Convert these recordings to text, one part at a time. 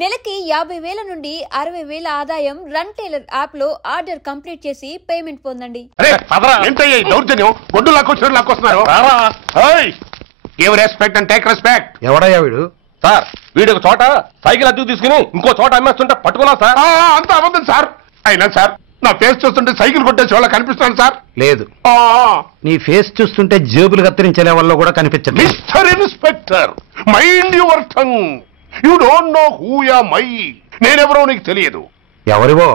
నెలకి 50,000 నుండి 60,000 ఆదాయం రన్ టైలర్ యాప్ లో ఆర్డర్ కంప్లీట్ చేసి పేమెంట్ పొందండి. ఎవడయ్యా వీడు? సార్ వీడు ఒక చోట సైకిల్ అద్దెకు తీసుకుని ఇంకో చోట అమ్మేస్తుంటే పట్టుకున్నా సార్. అంత అబద్ధం సార్. అయినా సార్ నా ఫేస్ చూస్తుంటే సైకిల్ కొట్టేసి వాళ్ళ కనిపిస్తాను సార్. లేదు, నీ ఫేస్ చూస్తుంటే జేబులు కత్తిరించే వాళ్ళలో కూడా కనిపించదు. Mister inspector, mind your tongue. You don't know who am I. నేనెవరో నీకు తెలియదు. ఎవరివో?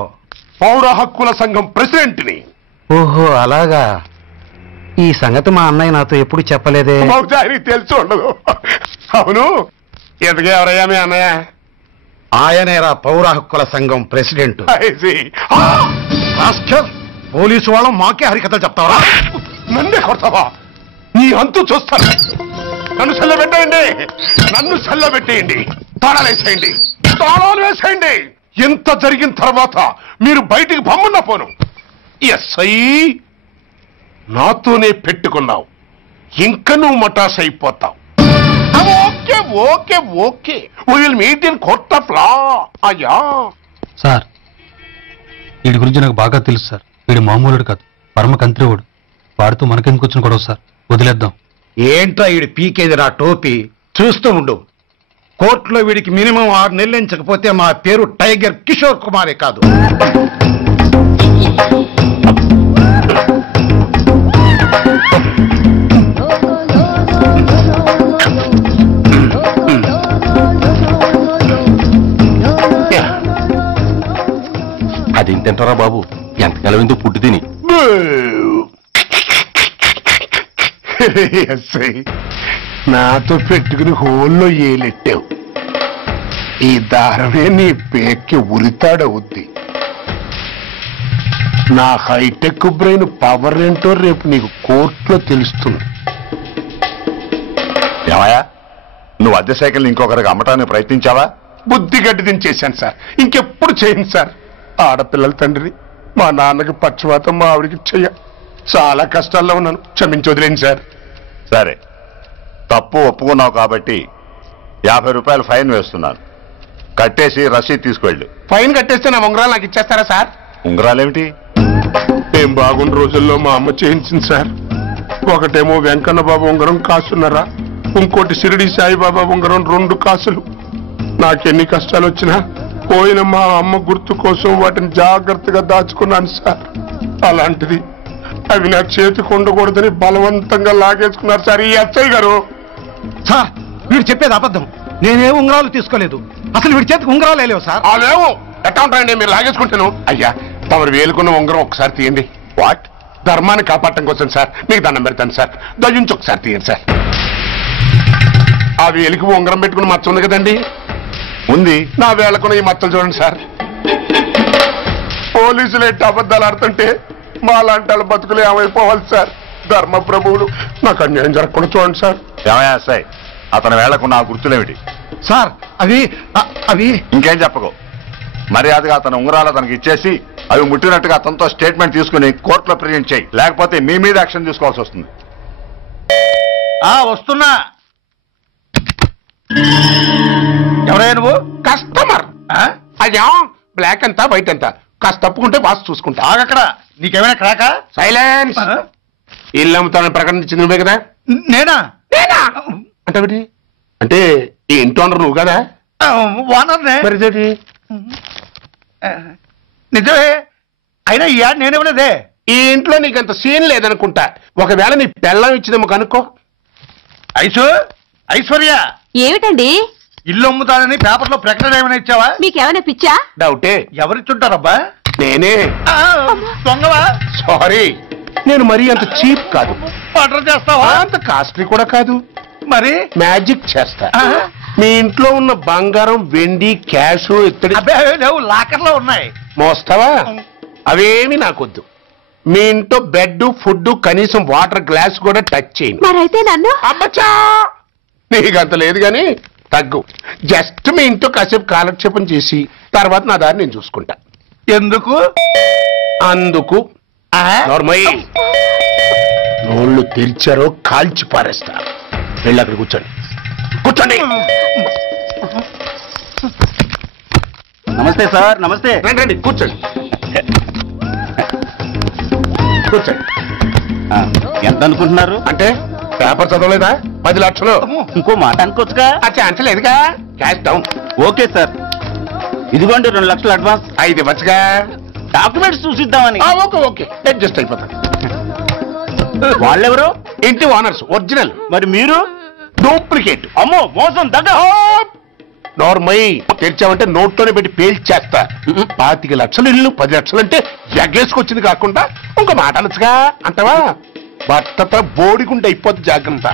పౌర హక్కుల సంఘం ప్రెసిడెంట్ ని. ఓహో అలాగా. ఈ సంగతి మా అన్నయ్య నాతో ఎప్పుడు చెప్పలేదే. బహుశా ఆయనకి తెలిసి ఉండదు. అవును, ఎందుకు ఎవరయ్యా మీ అన్నయ్య? ఆయనేరా పౌర హక్కుల సంఘం ప్రెసిడెంట్. పోలీసు వాళ్ళం మాకే హరికథలు చెప్తావరా? నన్నే కొడతావా? నీ అంతు చూస్తాను. నన్ను సెల్లబెట్టేయండి, నన్ను సెల్లబెట్టేయండి. తాళాలు వేసేయండి, తాళాలు వేసేయండి. ఎంత జరిగిన తర్వాత మీరు బయటికి పంపన్న పోను. ఎస్ఐ నాతోనే పెట్టుకున్నావు, ఇంకా నువ్వు మటాస్ అయిపోతావు. Okay okay okay, we will meet in court of law. అయ్యా సార్, వీడి గురించి నాకు బాగా తెలుసు సార్. వీడు మామూలుడు కాదు, పరమ కంత్రివుడు. వాడితో మనకెందుకు వచ్చిన గొడవ సార్, వదిలేద్దాం. ఏంట్రా వీడి పీకేది నా టోపీ? చూస్తూ ఉండు. కోర్టులో వీడికి మినిమం 6 నెలలు ఎంచకపోతే మా పేరు టైగర్ కిషోర్ కుమారే కాదు. అది తింటారా బాబు? ఎంతకాలం ఎందుకు పుట్టి తిని. నాతో పెట్టుకుని హోల్లో ఏలెట్టావు. ఈ దారమే నీ పేక్కి ఉరితాడవుద్ది. నా హైటెక్ బ్రెయిన్ పవర్ ఏంటో రేపు నీకు కోర్టులో తెలుస్తుంది. ఏమయ్యా, నువ్వు అద్దె సైకిల్ని ఇంకొకరికి అమ్మటానికి ప్రయత్నించావా? బుద్ధి గడ్డి దించేశాను సార్, ఇంకెప్పుడు చేయను సార్. ఆడపిల్లల తండ్రి, మా నాన్నకి పక్షవాతం, మా ఆవిడికి చెయ్య. చాలా కష్టాల్లో ఉన్నాను, క్షమించి వదిలేండి సార్. సరే, తప్పు ఒప్పుకున్నావు కాబట్టి 50 రూపాయలు ఫైన్ వేస్తున్నాను. కట్టేసి రసీదు తీసుకువెళ్ళు. ఫైన్ కట్టేస్తే నా ఉంగరాలు నాకు ఇచ్చేస్తారా సార్? ఉంగరాలేమిటి? ఏం బాగున్న రోజుల్లో మా అమ్మ చేయించింది సార్. ఒకటేమో వెంకన్న బాబు ఉంగరం కాసున్నరా, ఇంకోటి షిరిడి సాయిబాబా ఉంగరం 2 కాసులు. నాకెన్ని కష్టాలు వచ్చినా పోయిన మా అమ్మ గుర్తు కోసం వాటిని జాగ్రత్తగా దాచుకున్నాను సార్. అలాంటిది అవి నా చేతికి ఉండకూడదని బలవంతంగా లాగేసుకున్నారు సార్ ఈ ఎస్ఐ గారు. సార్, వీడు చెప్పేది అబద్ధం. నేనే ఉంగరాలు తీసుకోలేదు. అసలు వీడి చేతికి ఉంగరాలు లేవు సార్. లేవు. ఎట్టా ఉంటాయండి, మీరు లాగేసుకుంటాను. అయ్యా, తమరు వేలుకున్న ఉంగరం ఒకసారి తీయండి. వాట్? ధర్మాన్ని కాపాడటం కోసం సార్, మీకు దండం పెడతాను సార్. దయ్యుంచి ఒకసారి తీయండి సార్. ఆ వేలికి ఉంగరం పెట్టుకుని మచ్చ ఉంది కదండి, ఉంది. నా వేళకున్న ఈ మచ్చలు చూడండి సార్. పోలీసులు ఎట్టి అబద్ధాలు ఆడుతుంటే మా లాంటి వాళ్ళ బతుకులు ఏమైపోవాలి సార్. ధర్మ ప్రభువులు, నాకు అన్యాయం జరగకుండా చూడండి సార్. ఏమయ్యా సార్, అతని వేళకున్న ఆ గుర్తులేమిటి? సార్, అవి ఇంకేం చెప్పకు. మర్యాదగా అతని ఉంగరాలు అతనికి ఇచ్చేసి అవి ముట్టినట్టుగా అతనితో స్టేట్మెంట్ తీసుకుని కోర్టులో ప్రెజెంట్ చేయి. లేకపోతే మీ మీద యాక్షన్ తీసుకోవాల్సి వస్తుంది. వస్తున్నా. ఎవరయ్యా నువ్వు? కస్టమర్. అయ్యా, బ్లాక్ ఎంత వైట్ ఎంత కాస్త తప్పుకుంటే వాసు చూసుకుంటా. ఆగక్కడ. నీకేమైనా క్రాకా? సైలెన్స్. ఇల్లు అమ్ముతానని ప్రకటించింది నువ్వే కదా? నేనా? అంటే అంటే ఈ ఇంటి ఓనర్ నువ్వు కదా? ఓనర్నే. మరి నిజమే. అయినా ఈ యాడ్ నేనేమలేదే. ఈ ఇంట్లో నీకంత సీన్ లేదనుకుంటా. ఒకవేళ నీ పెళ్ళం ఇచ్చిందేమో కనుక్కో. ఐశ్వర్య, ఏమిటండి? ఇల్లు అమ్ముతానని పేపర్లో ప్రకటన ఏమైనా ఇచ్చావా? మీకేమైనా పిచ్చా? డౌటే. ఎవరిచ్చుంటారబ్బా? నేనే. దొంగవా? సారీ, నేను మరీ అంత చీప్ కాదు. ఆర్డర్ చేస్తావా? అంత కాస్ట్లీ కూడా కాదు. మరి మ్యాజిక్ చేస్తా. మీ ఇంట్లో ఉన్న బంగారం, వెండి, క్యాష్, ఇత్తడి లేవు, లాకర్లో ఉన్నాయి. మోస్తావా? అవేమి నాకొద్దు. మీ ఇంట్లో బెడ్, ఫుడ్, కనీసం వాటర్ గ్లాస్ కూడా టచ్ చేయను. మరైతే నన్ను? అబ్బచ్చా, నీకంత లేదు గాని తగ్గు. జస్ట్ మీ ఇంట్లో కాసేపు కాలక్షేపం చేసి తర్వాత నా దారి నేను చూసుకుంటా. ఎందుకు? అందుకు. నోర్మయ్య, నోళ్ళు తెరిచారో కాల్చి పారేస్తా. వెళ్ళి అక్కడ కూర్చోండి. కూర్చోండి. నమస్తే సార్. నమస్తే. రండి రండి కూర్చోండి కూర్చోండి. ఎంత అనుకుంటున్నారు? అంటే పేపర్ చదవలేదా? 10 లక్షలు. ఇంకో మాట అనుకోవచ్చుగా. ఆ ఛాన్స్ లేదుగా. Cash down. ఓకే సార్, ఇదిగోండి 2 లక్షలు అడ్వాన్స్. 5 ఇవ్వచ్చుగా. డాక్యుమెంట్స్ చూసిద్దామని. ఓకే ఓకే అడ్జస్ట్ అయిపోతాను. వాళ్ళెవరు? ఇంటి ఓనర్స్ ఒరిజినల్. మరి మీరు? డూప్లికేట్. అమ్మో మోసం దగ్గర. నోర్మయ్యి తెరిచామంటే నోట్లోనే పెట్టి పేల్చేస్తా. 25 లక్షలు ఇల్లు 10 లక్షలు అంటే ఎగ్గేసుకొచ్చింది కాకుండా ఇంకో మాట అనొచ్చుగా అంటావా? భర్తతో బోడిగుంటే అయిపోద్ది. జాగ్రత్త.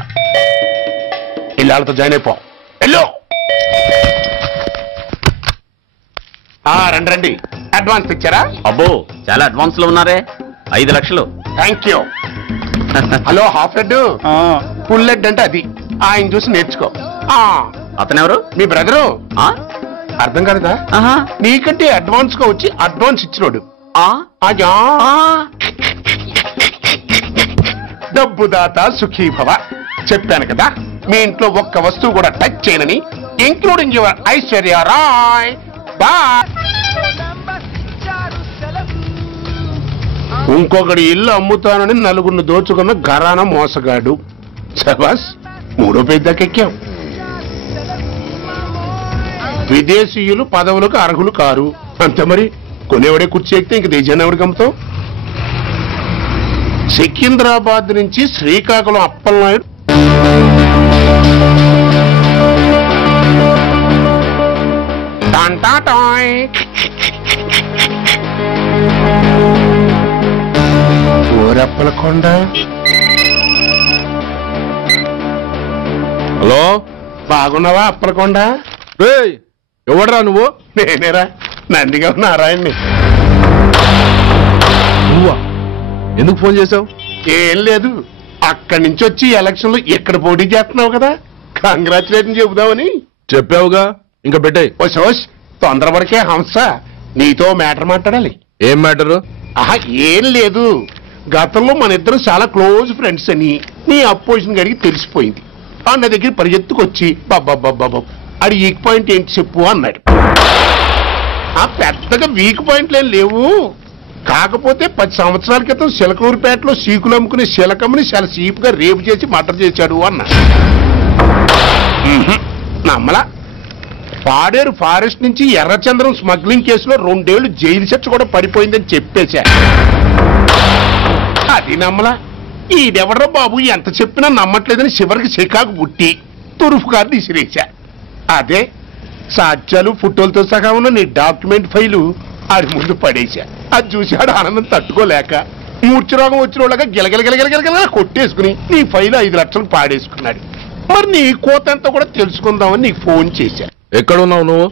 ఇల్లాలతో జాయిన్ అయిపో. ఎల్లో రండి రండి. అడ్వాన్స్ ఇచ్చారా? అబ్బో చాలా అడ్వాన్స్ లో ఉన్నారే. 5 లక్షలు. Thank you. Hello half head full head అంటే అది. ఆయన చూసి నేర్చుకో. అతనెవరు? మీ బ్రదరు. అర్థం కాలేదా? నీకంటే అడ్వాన్స్ గా వచ్చి అడ్వాన్స్ ఇచ్చినోడు. డబ్బు దాత సుఖీభవ. చెప్పాను కదా మీ ఇంట్లో ఒక్క వస్తువు కూడా టచ్ చేయనని, including your Aishwarya Rai. Bye. ఇంకొకటి ఇల్లు అమ్ముతానని 4 దోచుకున్న ఘరానా మోసగాడు. శబాస్, 3వ పేజీ దాకా ఎక్కాం. విదేశీయులు పదవులకు అర్హులు కారు. అంతే మరి. కొనేవాడే కుర్చీ ఎక్కితే ఇంక దేశాన్ని ఎవరికి అమ్ముతావు? సికింద్రాబాద్ నుంచి శ్రీకాకుళం అప్పలనాయుడు ఓరప్పలకొండ. హలో, బాగున్నావా అప్పలకొండ? ఎవడరా నువ్వు? నేనేరా, నందిగా నారాయణ్ని. నువ్వా? ఎందుకు ఫోన్ చేసావు? ఏం లేదు, అక్కడి నుంచి వచ్చి ఎలక్షన్ లో ఇక్కడ పోటీ చేస్తున్నావు కదా, కంగ్రాచులేషన్ చెబుదామని. చెప్పావుగా, ఇంకా పెట్టాయి. ఓ సోష్, తొందరపడికే హంస, నీతో మ్యాటర్ మాట్లాడాలి. ఏం మ్యాటరు? ఏం లేదు, గతంలో మన ఇద్దరం చాలా క్లోజ్ ఫ్రెండ్స్ అని నీ అపోజిషన్ గడికి తెలిసిపోయింది. నా దగ్గర పరిగెత్తుకొచ్చి బాబా అది వీక్ పాయింట్ ఏంటి చెప్పు అన్నాడు. పెద్దగా వీక్ పాయింట్లేం లేవు, కాకపోతే 10 సంవత్సరాల క్రితం శిలకూరుపేటలో సీకులు అమ్ముకునే శిలకమ్మని చాలా సీపుగా రేపు చేసి మర్డర్ చేశాడు అన్నా. నమ్మలా. పాడేరు ఫారెస్ట్ నుంచి ఎర్రచంద్రం స్మగ్లింగ్ కేసులో 2 ఏళ్లు జైలు శిక్ష కూడా పడిపోయిందని చెప్పేశా. అది నమ్మలా. ఈడెవడ్రా బాబు ఎంత చెప్పినా నమ్మట్లేదని చివరికి చికాకు పుట్టి తురుపు గారిని ఇసిరేశా. అదే సాక్ష్యాలు ఫోటోలతో సహా ఉన్న నీ డాక్యుమెంట్ ఫైలు ఆడి ముందు పడేశా. అది చూశాడు ఆనందం తట్టుకోలేక మూర్ఛరోగం వచ్చిన వాళ్ళగా గిలగిలగిలగిలగిలగిల కొట్టేసుకుని నీ ఫైలు 5 లక్షలు పాడేసుకున్నాడు. మరి నీ కోతంతా కూడా తెలుసుకుందామని నీకు ఫోన్ చేశా. ఎక్కడున్నావు నువ్వు?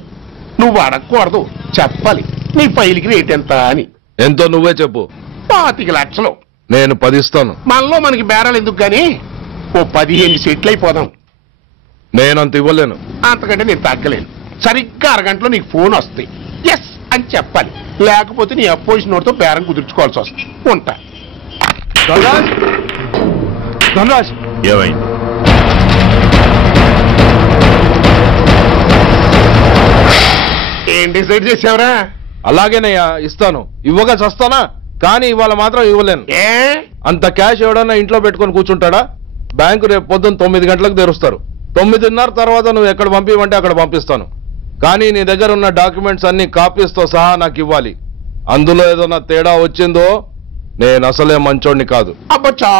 నువ్వు అడగకూడదు, చెప్పాలి. నీ ఫైల్కి రేట్ ఎంత అని. ఎంతో నువ్వే చెప్పు. 25 లక్షలు. నేను 10 ఇస్తాను. మనలో మనకి బేరాలు ఎందుకు గానీ ఓ 15 సెట్లు అయిపోదాం. నేనంత ఇవ్వలేను. అంతకంటే నేను తగ్గలేను. సరిగ్గా అరగంటలో నీకు ఫోన్ వస్తాయి. ఎస్ అని చెప్పాలి, లేకపోతే నీ అపోజిషన్ నోటితో బేరం కుదుర్చుకోవాల్సి వస్తుంది. ఉంటా. ధనరాజ్, ఏమైంది? ఏం డిసైడ్ చేసావురా? అలాగేనయ్యా, ఇస్తాను. ఇవ్వగా చస్తానా, కానీ ఇవాళ మాత్రం ఇవ్వలేను. ఏ అంత క్యాష్ ఎవడన్నా ఇంట్లో పెట్టుకొని కూర్చుంటాడా? బ్యాంకు రేపు పొద్దున్న 9 గంటలకు తెరుస్తారు. 9:30 తర్వాత నువ్వు ఎక్కడ పంపివంటే అక్కడ పంపిస్తాను. కానీ నీ దగ్గర ఉన్న డాక్యుమెంట్స్ అన్ని కాపీస్తో సహా నాకు ఇవ్వాలి. అందులో ఏదైనా తేడా వచ్చిందో నేను అసలే మంచోడిని కాదు. అబ్బచ్చా,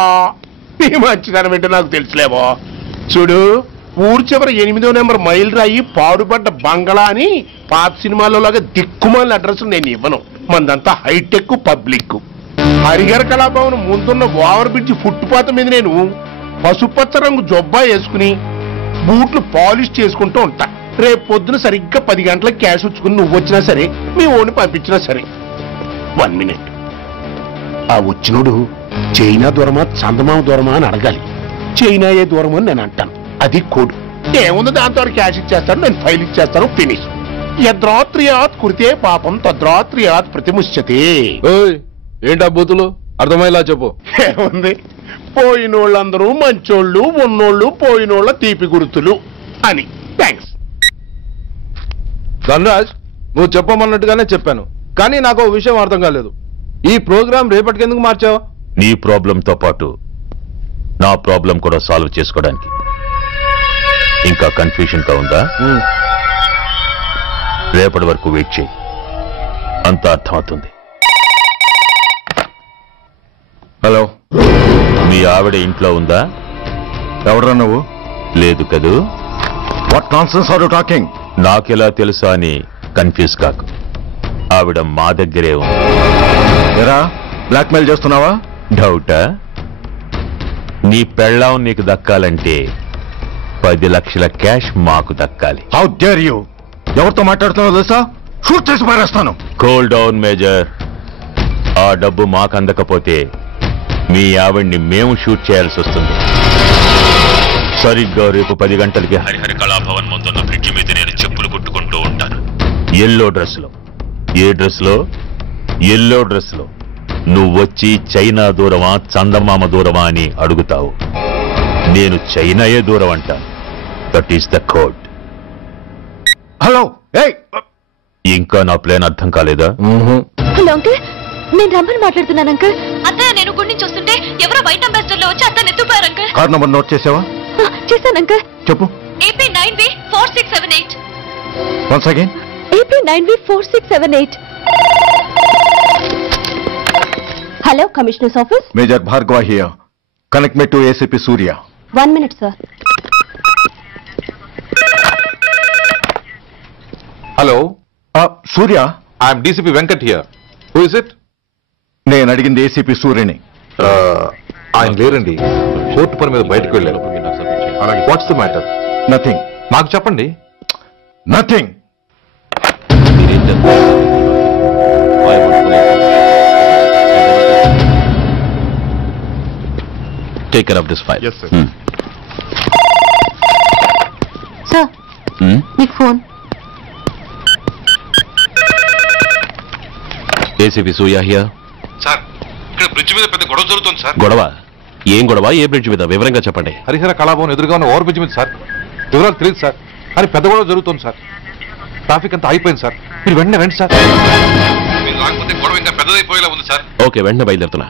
నీ మంచిదనం ఏంటో నాకు తెలుసులేవో. చూడు, ఊరు చివరి 8వ నెంబర్ మైల్ రాయి పాడుపడ్డ బంగళా అని పాత సినిమాలో లాగా దిక్కుమాలిన అడ్రస్ నేను ఇవ్వను. మందంతా హైటెక్ పబ్లిక్. హరిహర కళాభవన్ ముందున్న ఓవర్ బ్రిడ్జ్ ఫుట్పాత్ మీద నేను పసుపచ్చ రంగు జొబ్బా వేసుకుని బూట్లు పాలిష్ చేసుకుంటూ ఉంటా. రేపు పొద్దున సరిగ్గా 10 గంటలకు క్యాష్ ఉంచుకుని నువ్వు వచ్చినా సరే, మీ ఓని పంపించినా సరే. 1 మినిట్. ఆ వచ్చినోడు చైనా దూరమా చందమామ దూరమా అని అడగాలి. చైనా ఏ దూరం అని నేను అంటాను. అది కోడ్. ఏముంది, దాంతో క్యాష్ ఇచ్చేస్తాను, నేను ఫైల్ ఇచ్చేస్తాను, ఫినిష్. యద్రాత్రియాత్ కురితే పాపం తద్రాత్రియాత్ ప్రతిముష్యతే. ఏంటా బూతులు? అర్థమయ్యేలా చెప్పు. ఏముంది, పోయినోళ్ళందరూ మంచోళ్ళు, ఉన్నోళ్ళు పోయినోళ్ళ తీపి గుర్తులు అని. థ్యాంక్స్. ధనరాజ్, నువ్వు చెప్పమన్నట్టుగానే చెప్పాను, కానీ నాకు ఒక విషయం అర్థం కాలేదు. ఈ ప్రోగ్రామ్ రేపటికి ఎందుకు మార్చావు? నీ ప్రాబ్లంతో పాటు నా ప్రాబ్లం కూడా సాల్వ్ చేసుకోవడానికి. ఇంకా కన్ఫ్యూజన్ గా ఉందా? రేపటి వరకు వెయిట్ చేయి, అంత అర్థమవుతుంది. హలో, మీ ఆవిడ ఇంట్లో ఉందా? ఎవరా నువ్వు? లేదు కదూ. What nonsense are you talking? నాకెలా తెలుసా అని కన్ఫ్యూజ్ కాకు. ఆవిడ మా దగ్గరే ఉంది. ఎరా, బ్లాక్మెయిల్ చేస్తున్నావా? డౌటా? నీ పెళ్ళాం నీకు దక్కాలంటే 10 లక్షల క్యాష్ మాకు దక్కాలి. How dare you? ఎవరితో మాట్లాడుతున్నావు తెలుసా? షూట్ చేసి పారేస్తాను. Cool down major. ఆ డబ్బు మాకు అందకపోతే మీ ఆవిడ్ని మేము షూట్ చేయాల్సి వస్తుంది. సరిగ్గా రేపు 10 గంటలకి హరిహర కళాభవన్ ముందున్న బ్రిడ్జి మీద నేను చెప్పులు కుట్టుకుంటూ ఉంటాను. ఎల్లో డ్రెస్ లో. ఏ డ్రెస్ లో? ఎల్లో డ్రెస్ లో. నువ్వొచ్చి చైనా దూరమా చందమామ దూరమా అని అడుగుతావు. నేను చైనాయే దూరం అంటాను. That is the code. Hello, ఇంకా నా ప్లాన్ అర్థం కాలేదా? హలో అంకుల్, నేను రమ్మని మాట్లాడుతున్నాను అంకుల్. అత్తయ్య నేను గుడి నుంచి వస్తుంటే ఎవరో వైట్ అంబాసిడర్ లో వచ్చి అత్తని ఎత్తుపోయారు అంకుల్. కార్ నంబర్ నోట్ చేసావా? చేశాను అంకుల్. చెప్పు. AP9V4678. Once again. AP9V4678. Hello, commissioners office. Major Bhargava here. Connect me to ACP Surya. 1 minute sir. Hello, Surya. I'm DCP Venkat here. Who is it? నేను అడిగింది ACP సూర్యని. ఆయన లేరండి, కోర్టు పని మీద బయటకు వెళ్ళారు. What's the matter? నథింగ్. నాకు చెప్పండి. Nothing. Take care of this file. Yes, sir. Sir, మీకు phone. ACP Surya here. Sir, ఇక్కడ బ్రిడ్జ్ మీద పెద్ద గొడవ జరుగుతుంది సార్. గొడవ? ఏం గొడవ? ఏ బ్రిడ్జ్ మీద? వివరంగా చెప్పండి. హరిహర కళాభవన్ ఎదురుగా ఉన్న ఓవర్ బ్రిడ్జ్ మీద సార్. వివరాలు తెలియదు సార్, కానీ పెద్ద గొడవ జరుగుతుంది సార్. ట్రాఫిక్ అంతా అయిపోయింది సార్. మీరు వెంటనే రండి సార్. మీరు రాకపోతే గొడవ ఇంకా పెద్దదైపోయేలా ఉంది సార్. ఓకే, వెంటనే బయలుదేరుతున్నా.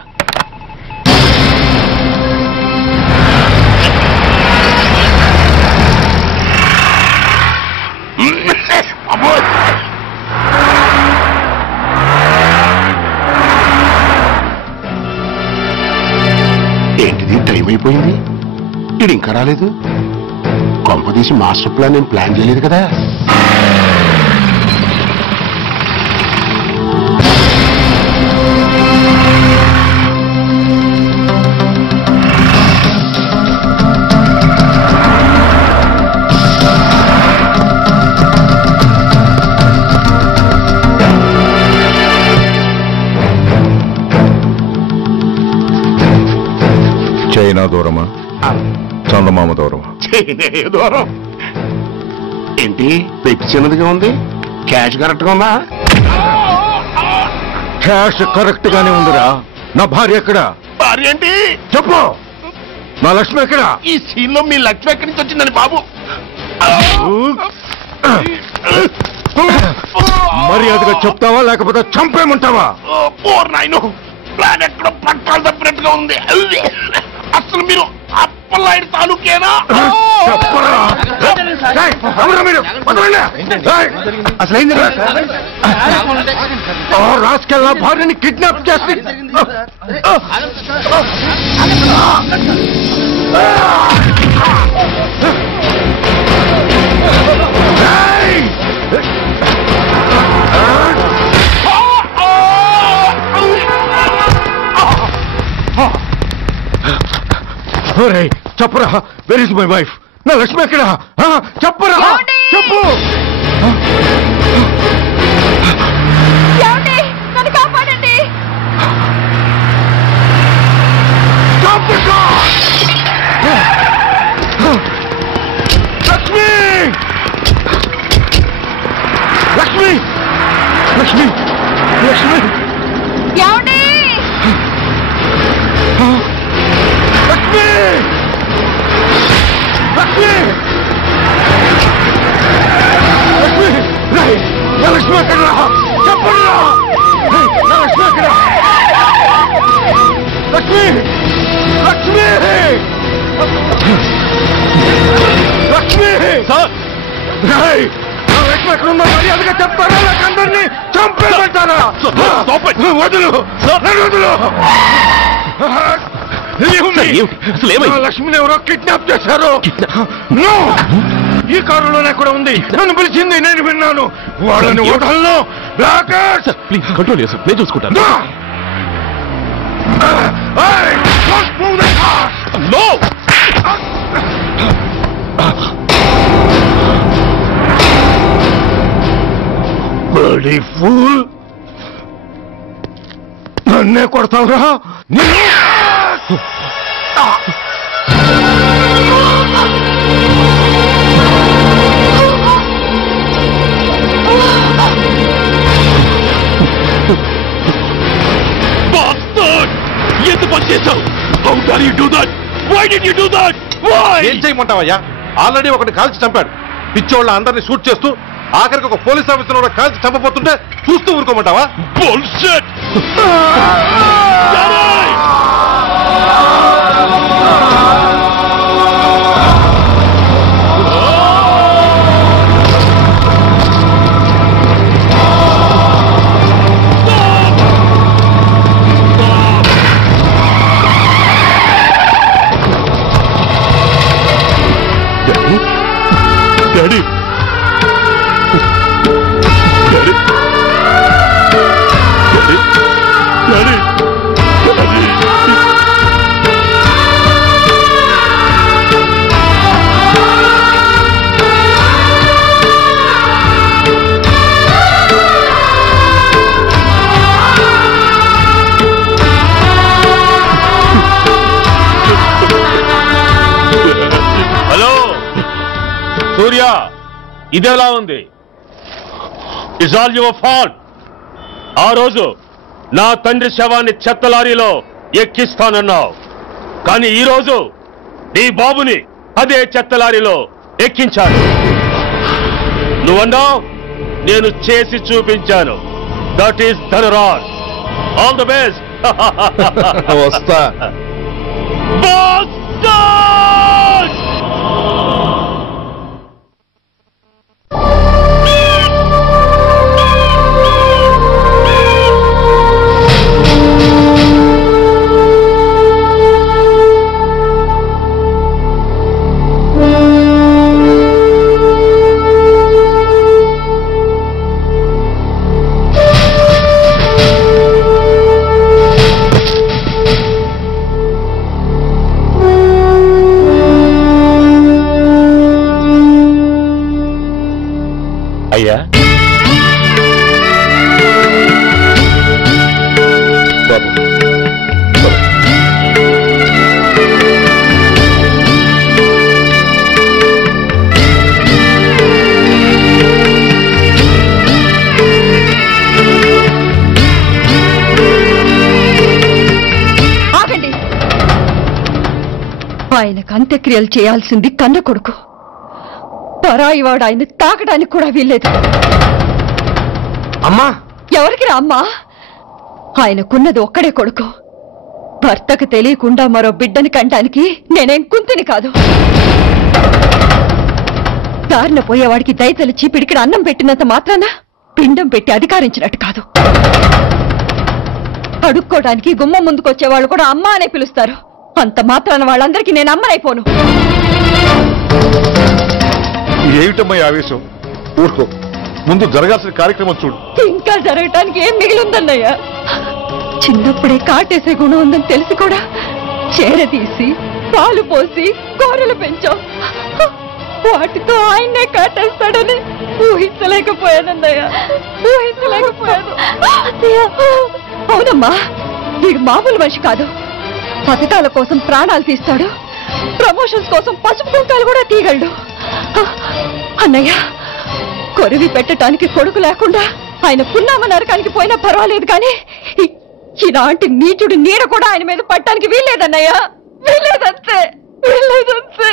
ఏంటిది, టైం అయిపోయింది, ఇది ఇంకా రాలేదు. కొంపదీసి మాస్టర్ ప్లాన్ నేను ప్లాన్ చేయలేదు కదా. చైనా దూరమా చందమామ దూరమా? దూరం ఏంటి, పెట్టి చిన్నదిగా ఉంది, క్యాష్ కరెక్ట్ గా ఉందా? క్యాష్ కరెక్ట్ గానే ఉందిరా. నా భార్య ఎక్కడ? భార్య ఏంటి చెప్పు. నా లక్ష్మి ఎక్కడ? ఈ సీన్ లో మీ లక్ష్మి ఎక్కడి నుంచి వచ్చిందని బాబు? మర్యాదగా చెప్తావా లేకపోతే చంపేమంటావా? నాయను, ప్లాన్ ఎక్కడో పట్టాలు తప్పినట్టుగా ఉంది. అసలు మీరు అప్పలాంటి తాలూకేనా? అసలు రాసుకెళ్ళ భార్యని కిడ్నాప్ చేసి చెప్పరా, వెర్ ఇస్ మై వైఫ్? నా లక్ష్మి ఎక్కడ? చెప్పరా, చెప్పు. నన్ను కాపాడండి. లక్ష్మి, లక్ష్మి, లక్ష్మి, లక్ష్మి, ఏమండి? లక్ష్మి, లక్ష్మి, లక్ష్మి, లక్ష్మి ఎక్కడ చెప్పండి లక్ష్మి ఎక్కడ లక్ష్మి లక్ష్మి లక్ష్మి లక్ష్మి ఎక్కడ ఉన్నా మర్యాదగా చెప్తారా లేక అందరినీ చంపేమంటారా వదులు వదులు లక్ష్మిని ఎవరో కిడ్నాప్ చేశారు ఈ కారులోనే కూడా ఉంది నన్ను పిలిచింది నేను విన్నాను వాళ్ళని వదలను ప్లీజ్ కంట్రోల్ చేస్తాను నేను చూసుకుంటాను Bloody fool! నన్నే కొడతావురా ఎంత పని చేశావు? How dare you do that? Why did you do that? Why? ఏం చేయమంటావయ్యా? ఆల్రెడీ ఒకటి కాల్చి చంపాడు. పిచ్చోళ్ళ అందరినీ షూట్ చేస్తూ ఆఖరికి ఒక పోలీస్ ఆఫీసర్ కూడా కాల్చి చంపబోతుంటే చూస్తూ ఊరుకోమంటావా? Bullshit! Daddy! హలో సూర్య, ఇదేలా ఉంది? It's all your fault. ఆ రోజు నా తండ్రి శవాన్ని చెత్త లారీలో ఎక్కిస్తానన్నావు, కానీ ఈ రోజు నీ బాబుని అదే చెత్త లారీలో ఎక్కించాను. నువ్వన్నావు, నేను చేసి చూపించాను. That is Dhanraj. All the best. వస్తా. అయ్యా, ఆగండి. ఆయనకు అంత్యక్రియలు చేయాల్సింది కన్న కొడుకు. పరాయివాడు ఆయన తాకడానికి కూడా వీల్లేదు. అమ్మా, ఎవరికి రా అమ్మా? ఆయనకున్నది ఒక్కడే కొడుకు. భర్తకు తెలియకుండా మరో బిడ్డని కంటానికి నేనేం కుంతిని కాదు. దారిన పోయేవాడికి దయతలిచి పిడికిన అన్నం పెట్టినంత మాత్రాన పిండం పెట్టి అధికారించినట్టు కాదు. అడుక్కోవడానికి గుమ్మం ముందుకొచ్చేవాళ్ళు కూడా అమ్మ అనే పిలుస్తారు. అంత మాత్రాన వాళ్ళందరికీ నేను అమ్మనైపోను. ఏమిటమ్మా ఆవేశం? ఊరుకో, ముందు జరగాల్సిన కార్యక్రమం చూడు. ఇంకా జరగటానికి ఏం మిగిలిందన్నయ్యా? చిన్నప్పుడే కాటేసే గుణం ఉందని తెలిసి కూడా చేరదీసి పాలు పోసి కూరలు పెంచాం. వాటితో ఆయన్నే కాటేస్తాడని ఊహించలేకపోయానన్నయ్యా, ఊహించలేకపోయాను. అవునమ్మా, వీడు మామూలు మనిషి కాదు. పథకాల కోసం ప్రాణాలు తీస్తాడు, ప్రమోషన్స్ కోసం పసుపు కుంకాలు కూడా తీయగలడు. అన్నయ్య, కొరివి పెట్టడానికి కొడుకు లేకుండా ఆయన పున్నామ నరకానికి పోయినా పర్వాలేదు, కానీ ఇలాంటి నీచుడు నీడ కూడా ఆయన మీద పట్టడానికి వీల్లేదన్నయ్య, వీల్లేదంతే, వీల్లేదంతే.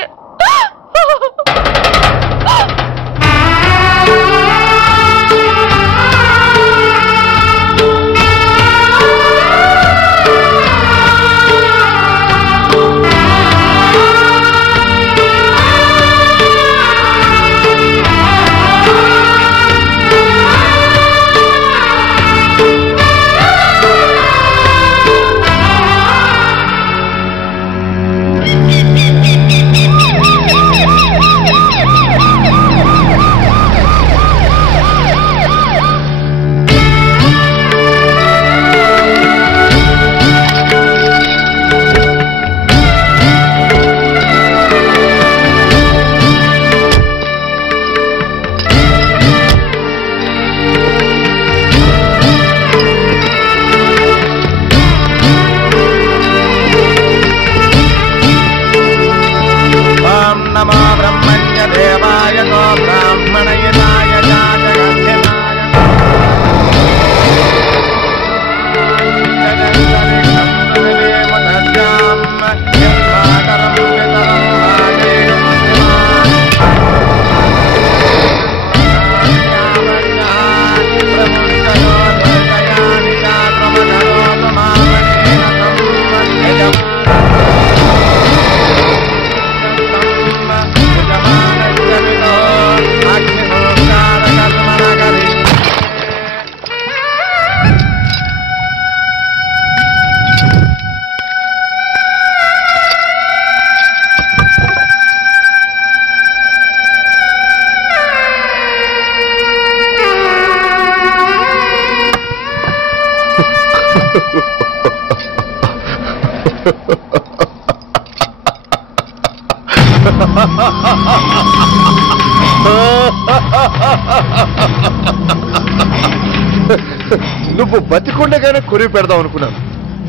నువ్వు బతికుండగానే కొరివి పెడదాం అనుకున్నాను,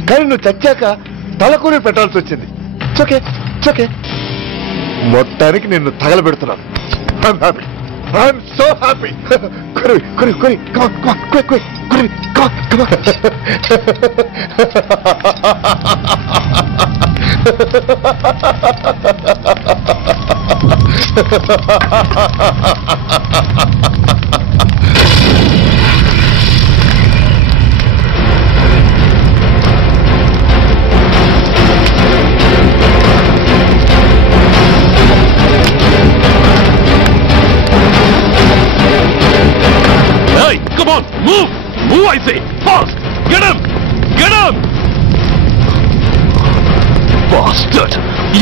కానీ నువ్వు చచ్చాక తల కొరివి పెట్టాల్సి వచ్చింది. చోకే చోకే మొత్తానికి నిన్ను తగలబెడుతున్నాను. I'm so happy. కొరివి కొరివి కొరివి కొరివి Hey, come on, move! Move, I say! Fast! Get him! Get him! Bastard!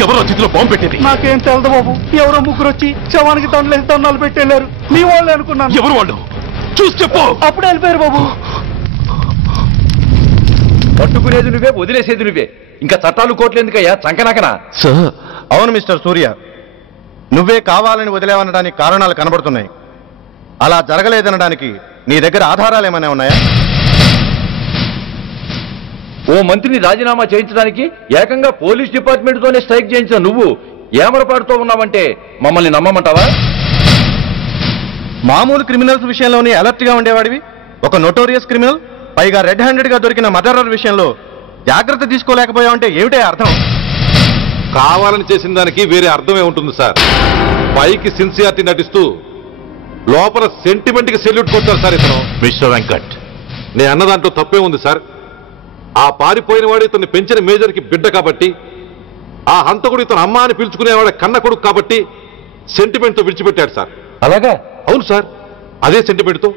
ఎవరో చేతిలో బాంబు పెట్టేది? నాకేం తెలదు బాబు. ఎవరో ముగ్గురు వచ్చి శవానికి దండలేసి దండాలు పెట్టేళ్ళారు. మీ వాళ్ళే అనుకున్నాను. ఎవరు వాళ్ళు? చూసి చెప్పు. అప్పుడే వెళ్ళిపోయారు బాబు. పట్టుకునేది నువ్వే, వదిలేసేది నువ్వే. ఇంకా చట్టాలు కోట్లు ఎందుకయ్యా చంకనాకనా? సార్, అవును మిస్టర్ సూర్య, నువ్వే కావాలని వదిలేవనడానికి కారణాలు కనబడుతున్నాయి. అలా జరగలేదనడానికి నీ దగ్గర ఆధారాలు ఏమైనా ఉన్నాయా? ఓ మంత్రిని రాజీనామా చేయించడానికి ఏకంగా పోలీస్ డిపార్ట్మెంట్ తోనే స్ట్రైక్ చేయించిన నువ్వు ఏమరపాటుతో ఉన్నావంటే మమ్మల్ని నమ్మమంటావా? మామూలు క్రిమినల్స్ విషయంలోనే అలర్ట్ గా ఉండేవాడివి, ఒక నోటోరియస్ క్రిమినల్, పైగా రెడ్ హ్యాండెడ్ గా దొరికిన మర్డరర్ విషయంలో జాగ్రత్త తీసుకోలేకపోయావంటే ఏమిటే అర్థం? కావాలని చేసిన దానికి వేరే అర్థమే ఉంటుంది సార్. పైకి సిన్సియారిటీ నటిస్తూ లోపల సెంటిమెంట్ కి సెల్యూట్ కొట్టారు సార్ ఇతను. మిస్టర్ వెంకట్, నేను అన్న దాంట్లో తప్పే ఉంది సార్. ఆ పారిపోయిన వాడు ఇతన్ని పెంచిన మేజర్ కి బిడ్డ కాబట్టి, ఆ హంతకుడు ఇతను అమ్మ అని పిలుచుకునేవాడు కన్న కొడుకు కాబట్టి సెంటిమెంట్ తో విడిచిపెట్టాడు సార్. అలాగా? అవును సార్, అదే సెంటిమెంట్ తో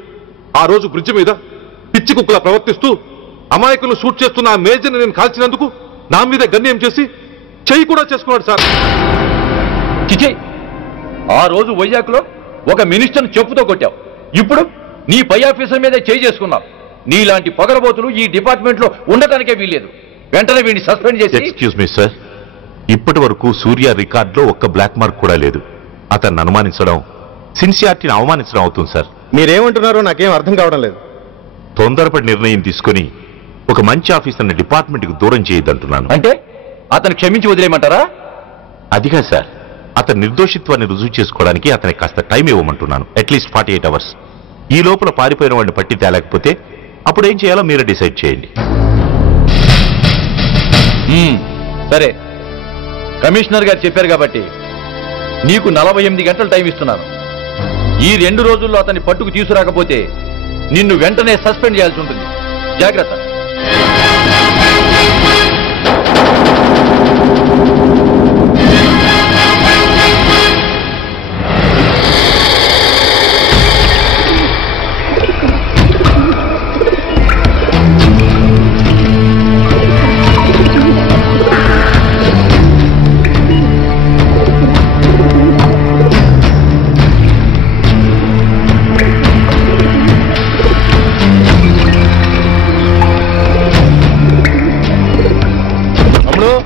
ఆ రోజు బ్రిడ్జ్ మీద పిచ్చి కుక్కలా ప్రవర్తిస్తూ అమాయకులను షూట్ చేస్తున్న ఆ మేజర్ని నేను కాల్చినందుకు నా మీద గన్యం చేసి చెయ్యి కూడా చేసుకున్నాడు సార్. చిచి, ఆ రోజు వైజాగ్లో ఒక మినిస్టర్ని చెప్పుతో కొట్టావు, ఇప్పుడు నీ పై ఆఫీసర్ మీదే చేయి చేసుకున్నావు. నీలాంటి పొగరబోతులు ఈ డిపార్ట్మెంట్ లో ఉండటానికే వీల్లేదు. వెంటనే వీడిని సస్పెండ్ చేసి. ఎక్స్క్యూజ్ మీ సార్, ఇప్పటి వరకు సూర్య రికార్డులో ఒక్క బ్లాక్ మార్క్ కూడా లేదు. అతన్ని అనుమానించడం సిన్సియారిటీని అవమానించడం అవుతుంది సార్. మీరేమంటున్నారో నాకేం అర్థం కావడం లేదు. తొందరపడి నిర్ణయం తీసుకుని ఒక మంచి ఆఫీసర్ని డిపార్ట్మెంట్కి దూరం చేయొద్దంటున్నాను. అంటే అతను క్షమించి వదిలేయమంటారా? అదిగా సార్, అతని నిర్దోషిత్వాన్ని రుజువు చేసుకోవడానికి అతనికి కాస్త టైం ఇవ్వమంటున్నాను. At least 48 hours. ఈ లోపల పారిపోయిన వాడిని పట్టి తేలేకపోతే అప్పుడు ఏం చేయాలో మీరే డిసైడ్ చేయండి. సరే, కమిషనర్ గారు చెప్పారు కాబట్టి నీకు 48 గంటలు టైం ఇస్తున్నాను. ఈ 2 రోజుల్లో అతన్ని పట్టుకు తీసుకురాకపోతే నిన్ను వెంటనే సస్పెండ్ చేయాల్సి ఉంటుంది. జాగ్రత్త.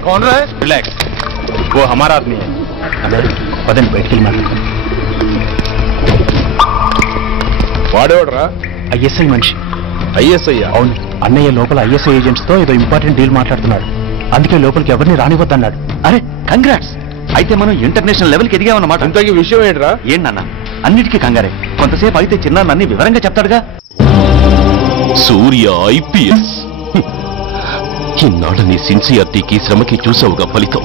कौन रहा है? रिलैक्स, वो हमारा आदमी है. पदन बैठ के माట్లాడతాం. వాడేవాడరా? ఐఎస్ఐ మనిషి. ఐఎస్ఐ? అవును, అన్నయ్య లోపల ఐఎస్ఐ ఏజెంట్స్ తో ఏదో ఇంపార్టెంట్ డీల్ మాట్లాడుతున్నాడు. అందుకే లోపలికి ఎవరిని రానివద్దన్నాడు. అరే కంగ్రాట్స్, అయితే మనం ఇంటర్నేషనల్ లెవెల్కి ఎదిగామన్నమాట. ఇంతకీ విషయం ఏంట్రా? ఏంటన్నా అన్నిటికీ కంగారే. కొంతసేపు అయితే చిన్న అన్ని వివరంగా చెప్తాడుగా. సూర్య ఐపీఎస్. ఇన్నాళ్ళ నీ సిన్సియారిటీకి శ్రమకి చూసావుగా ఫలితం.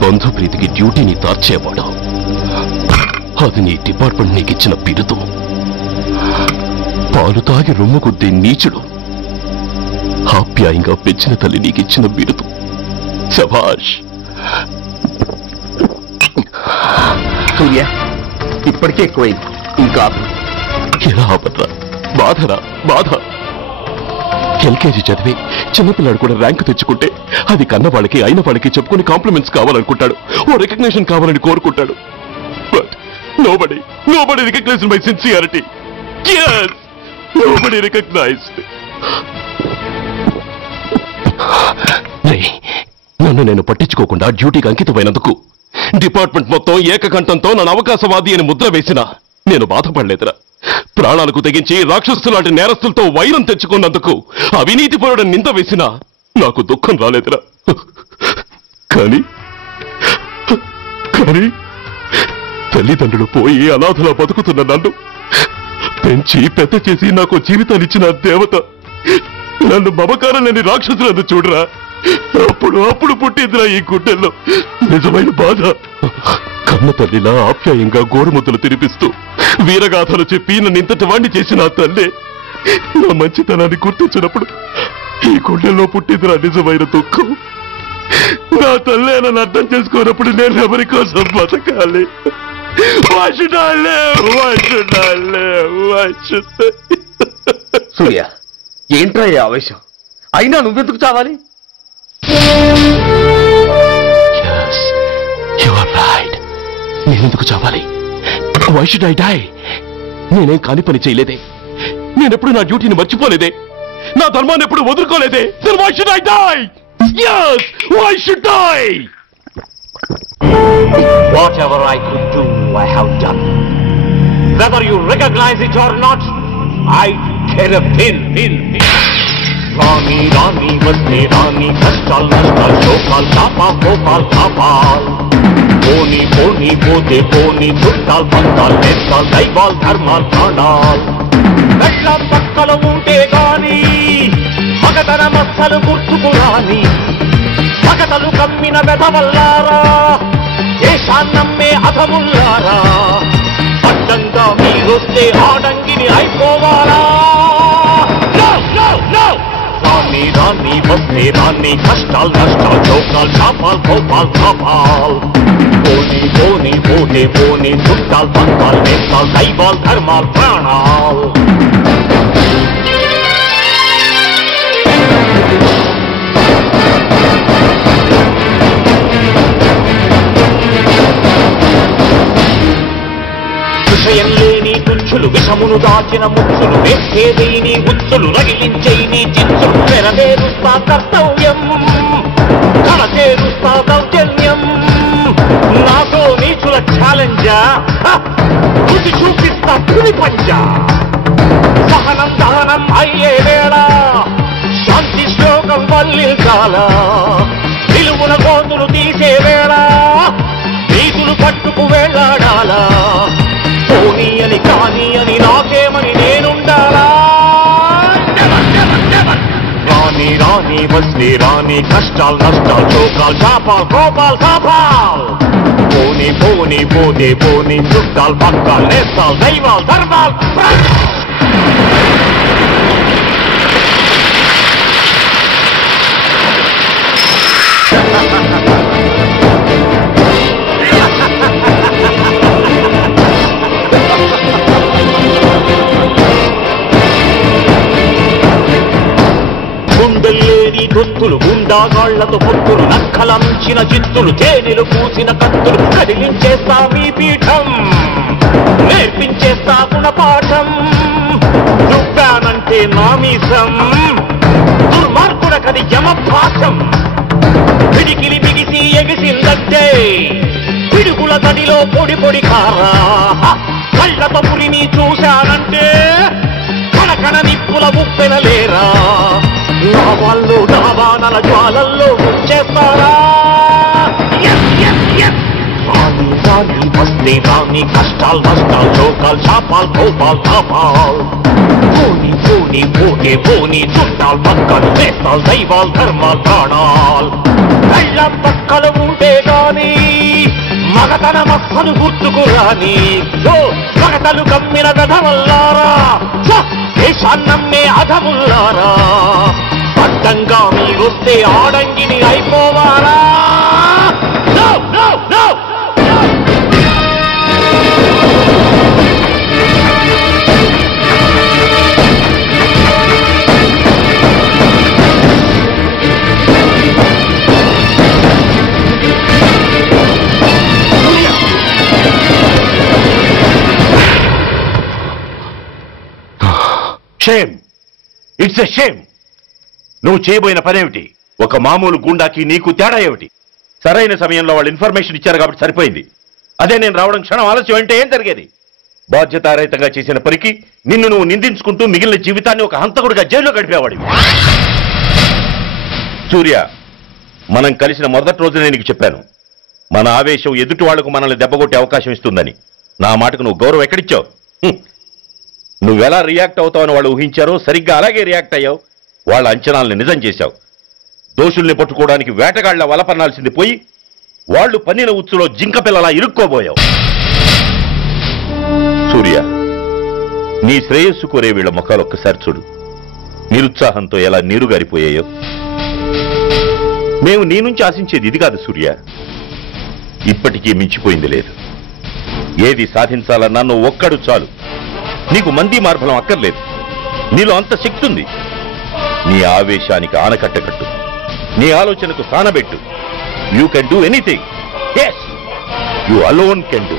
బంధుప్రీతికి డ్యూటీని తార్చేవాడు. అది నీ డిపార్ట్మెంట్ నీకిచ్చిన బిరుదు. పాలు తాగి రొమ్ము కొద్ది నీచుడు. ఆప్యాయంగా పెంచిన తల్లి నీకిచ్చిన బిరుదు. శభాష్. సూర్య, ఇప్పటికే ఎక్కువైంది, ఇంకా ఎలా ఆపట్రా? బాధరా బాధ. ఎల్కేజీ చదివి చిన్నపిల్లాడు కూడా ర్యాంకు తెచ్చుకుంటే అది కన్న వాళ్ళకి అయిన వాళ్ళకి చెప్పుకుని కాంప్లిమెంట్స్ కావాలనుకుంటాడు, ఓ రికగ్నిషన్ కావాలని కోరుకుంటాడు. But nobody recognized my sincerity. yes, nobody recognized. నన్ను నేను పట్టించుకోకుండా డ్యూటీకి అంకితమైనందుకు డిపార్ట్మెంట్ మొత్తం ఏకకంఠంతో నన్ను అవకాశవాది అని ముద్ర వేసినా నేను బాధపడలేదురా. ప్రాణాలకు తెగించి రాక్షసు లాంటి నేరస్తులతో వైరం తెచ్చుకున్నందుకు అవినీతి పరుడని నింద వేసినా నాకు దుఃఖం రాలేదురా. కానీ తల్లిదండ్రులు పోయి అనాథలా బతుకుతున్న నన్ను పెంచి పెద్ద చేసి నాకు జీవితాన్నిచ్చిన దేవత నన్ను మమకారం లేని రాక్షసులను చూడరా. అప్పుడు పుట్టిందిరా ఈ గుడ్డెల్లో నిజమైన బాధ. కన్న తల్లిలా ఆప్యాయంగా గోరుముద్దలు తినిపిస్తూ వీరగాథలు చెప్పి నన్ను ఇంతటి వాణ్ణి చేసిన ఆ తల్లే నా మంచితనాన్ని గుర్తించినప్పుడు ఈ గుడ్డెల్లో పుట్టిందిరా నిజమైన దుఃఖం. నా తల్లే నన్ను అర్థం చేసుకోనప్పుడు నేను ఎవరి కోసం బతకాలి? సూర్య, ఏంట్రా ఈ ఆవేశం? అయినా నువ్వెందుకు చావాలి? నేనెందుకు చావాలి? Why should I die? నేనేం కాని పని చేయలేదే. నేనెప్పుడు నా డ్యూటీని మర్చిపోలేదే. నా ధర్మాన్ని ఎప్పుడు వదులుకోలేదే. Then why should I die? Yes, why should I? Whatever I could do, I have done. Whether you recognize it or not, I care a pin. రాణి వస్తే రాణి, కష్టాలు నష్టాలు శోకాలు కోపాలు తాపాలు, పోనీ పోతే పోనీ, చుట్టాలు పంతాలు నేస్తాలు, దైవాలు ధర్మాలు ప్రాణాలు. పెళ్ళం పక్కలు ఉంటే గాని మగతన మచ్చలు గుర్తుకురాని, మగతలు కమ్మిన వెధవల్లారా, దేశాన్నమ్మే అధముల్లారా, అడ్డంగా మీరొస్తే ఆడంగిని అయిపోవాలా? రాణి వస్తే రాణి, కష్టాలు నష్టాలు శోకాలు కోపాలు తాపాలు, పోనీ పోతే పోనీ, చుట్టాలు పంతాలు నేస్తాలు, దైవాలు ధర్మాలు ప్రాణాలు. విషయం లేని తుచ్చులు, విషమును దాచిన ముచ్చులు, వేసేదేని ఉచ్చులు, రగిలించేని చిచ్చులు, నెరవేరుస్తా కర్తవ్యం, కళచేరుస్తా దౌర్జన్యం. నాతో నీచుల ఛాలెంజా, రుచి చూపిస్తా పులి పంజా. సహనం దహనం అయ్యే వేళ, శాంతి శ్లోకం వల్లించాల, నిలువున కోతులు తీసే వేళ, నీతులు పట్టుకు వేళ్లాడాలా. పోనీ అని కానీ అని నాకేమని నేనుండాలా? రాణి వస్తే రాణి, కష్టాలు నష్టాలు శోకాలు కోపాలు తాపాలు, పోనీ పోతే పోనీ, చుట్టాలు పక్కాలు నేస్తాలు, దైవాలు ధర్మాలు. గుండెల్లేని దొత్తులు, గుండాగాళ్లతో పొత్తులు, నక్కలంచిన చిత్తులు, తేనెలు పూసిన కత్తులు, కదిలించేస్తా మీ పీఠం, నేర్పించేస్తా గుణపాఠం. దుబ్బానంటే నామీసం, దుర్మార్గుడకది యమభాసం. పిడికిలి బిగిసి ఎగిసిందంటే పిడుగుల గడిలో పొడి కారా, కళ్ళతో పులిని చూశానంటే కనకన నిప్పుల ఉప్పెనలేరా. నా వాళ్ళు దావానల జ్వాలల్లో వచ్చేస్తారా? రాణి వస్తే రాణి, కష్టాలు నష్టాలు శోకాలు కోపాలు తాపాలు, పోనీ పోతే పోనీ, చుట్టాలు పక్కలు నేస్తాలు, దైవాలు ధర్మాలు ప్రాణాలు. కళ్ళం పక్కలు ఉంటే గాని మగతన మక్కలు గుర్తుకురాని, మగతలు కమ్మిన వెధవల్లారా, దేశాన్నమ్మే అధముల్లారా, అడ్డంగా మీరొస్తే ఆడంగిని అయిపోవాలా? Shame, it's a shame. నువ్వు చేయబోయిన పనేమిటి? ఒక మామూలు గుండాకి నీకు తేడా ఏమిటి? సరైన సమయంలో వాళ్ళు ఇన్ఫర్మేషన్ ఇచ్చారు కాబట్టి సరిపోయింది. అదే నేను రావడం క్షణం ఆలస్యం అంటే ఏం జరిగేది? బాధ్యతారహితంగా చేసిన పనికి నిన్ను నువ్వు నిందించుకుంటూ మిగిలిన జీవితాన్ని ఒక హంతకుడిగా జైల్లో గడిపేవాడివి. సూర్య, మనం కలిసిన మొదటి రోజునే నీకు చెప్పాను, మన ఆవేశం ఎదుటి వాళ్లకు మనల్ని దెబ్బగొట్టే అవకాశం ఇస్తుందని. నా మాటకు నువ్వు గౌరవం ఎక్కడిచ్చావు? నువ్వెలా రియాక్ట్ అవుతావని వాళ్ళు ఊహించారో సరిగ్గా అలాగే రియాక్ట్ అయ్యావు. వాళ్ళ అంచనాలను నిజం చేశావు. దోషుల్ని పట్టుకోవడానికి వేటగాళ్ల వలపన్నాల్సింది పోయి వాళ్ళు పన్నిన ఉచ్చులో జింక పిల్లలా ఇరుక్కోబోయావు. సూర్య, నీ శ్రేయస్సు కోరే వీళ్ల ముఖాలు ఒక్కసారి చూడు. నిరుత్సాహంతో ఎలా నీరుగారిపోయాయో. మేము నీ నుంచి ఆశించేది ఇది కాదు సూర్య. ఇప్పటికీ మించిపోయింది లేదు. ఏది సాధించాలన్నా నువ్వు ఒక్కడు చాలు. నీకు మంది మార్బలం అక్కర్లేదు. నీలో అంత శక్తి ఉంది. నీ ఆవేశానికి ఆనకట్ట కట్టు. నీ ఆలోచనకు స్థానబెట్టు. You can do anything. Yes, you alone can do.